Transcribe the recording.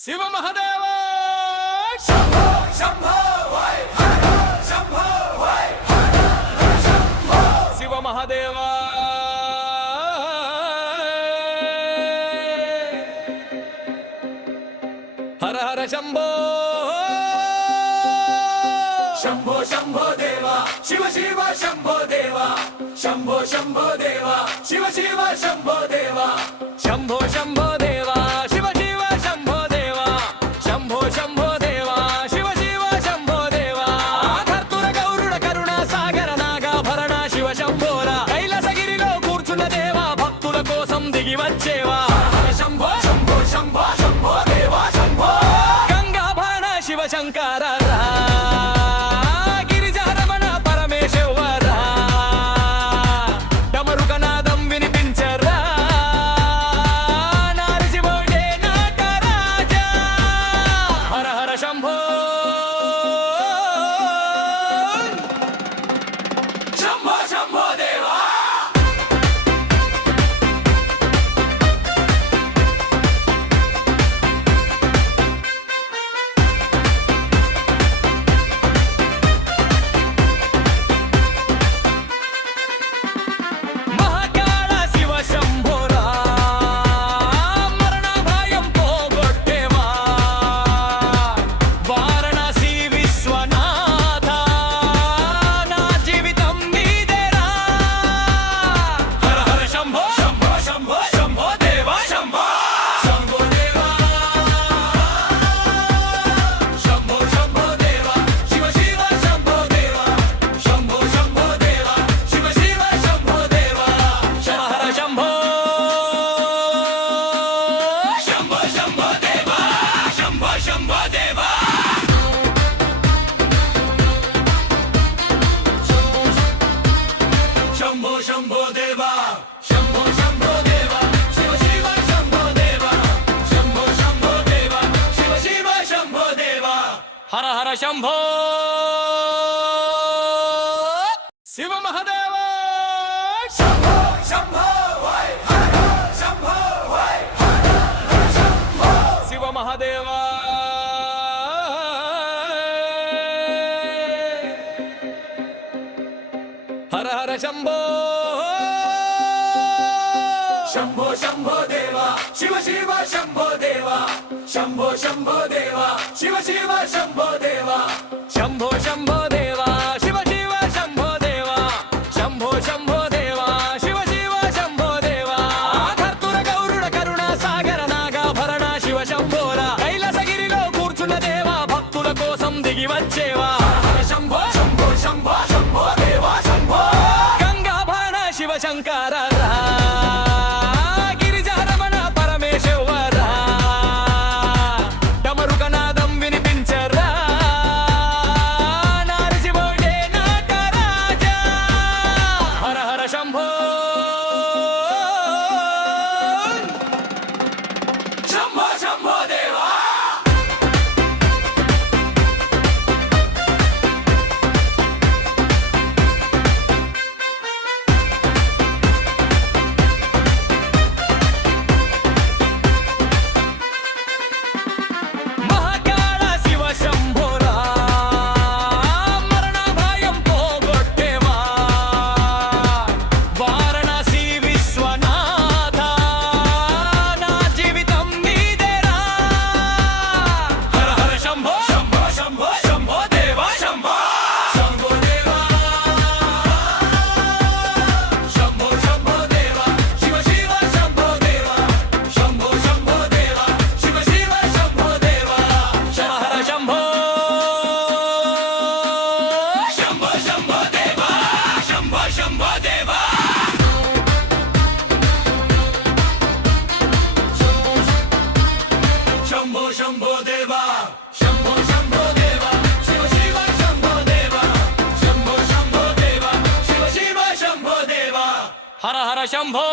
శివ మహాదేవ శంభో శంభో వై హర శంభో వై హర శంభో శివ మహాదేవ హర హర శంభో శంభో శంభో దేవా శివ శివ శంభో దేవా శంభో శంభో దేవా శివ శివ శంభో దేవా శంభో శంభో దేవా శివ శివ శంభో దేవా శంభో శంభో దేవా శివ శివ శంభో దేవా కర్తుర గౌరుడ కరుణ సాగర నాగాభరణ శివ శంభోరా కైలాసగిరిలో కూర్చున్న దేవా భక్తుల కోసం దిగి వచ్చేవా శంభో శంభో శంభో శంభో దేవా శంభో గంగాభరణ శివ శంకర గిరిజారమణ పరమేశ్వర డమరుకనాదం వినిపించరా నారసింహుడే నటరాజా హర హర శంభో శంభో శంభో దేవా మహాకాళ శివ శంభోరా మరణ భయం పోగొట్టేవా వారణాసి విశ్వనాథ నా జీవితం నీదేరా హర హర శంభో శంభో శంభో శంభో దేవా శంభో శంభో దేవా శంభో శంభో దేవా శివ శివ శంభో దేవా శంభో శంభో దేవా శివ శివ శంభో దేవా హర శంభో శంభో శంభో దేవా శంభో శంభో దేవా శంభో శంభో దేవా శంభో శంభో దేవా శివ శివ శంభో దేవా శంభో శంభో దేవా శివ శివ శంభో దేవా హర హర శంభో శివ మహాదేవ శంభో శంభో వై హర శంభో వై హర శంభో శివ మహాదేవ హర హర శంభో శంభో శంభో దేవా శివ శివ శంభో దేవా శంభో శంభో దేవా శివ శివ శంభో దేవా శంభో శంభో దేవా శివ శివ శంభో దేవా శంభో శంభో దేవా శివ శివ శంభో దేవా కర్తుర గౌరుడ కరుణ సాగర నాగాభరణ శివ శంభోరా కైలాసగిరిలో కూర్చున్న దేవా భక్తుల కోసం దిగి వచ్చేవా శంభో శంభో శంభో శంభో దేవా శంభో గంగాభరణ శివ శంకర గిరిజారమణ పరమేశ్వర డమరుకనాదం వినిపించరా నారసింహుడే నటరాజా హర హర శంభో శంభో శంభో దేవా మహాకాళ శివ శంభోరా మరణ భయం పోగొట్టేవా వారణాసి విశ్వనాథ నా జీవితం నీదేరా హర హర శంభో శంభో శంభో శంభో దేవా శంభో శంభో దేవా శంభో శంభో దేవా శివ శివ శంభో దేవా శంభో శంభో దేవా శివ శివ శంభో దేవా హర శంభో శంభో శంభో దేవా శంభో శంభో దేవా శంభో శంభో దేవా శంభో శంభో దేవా శివ శివ శంభో దేవా శంభో శంభో దేవా శివ శివ శంభో దేవా హర హర శంభో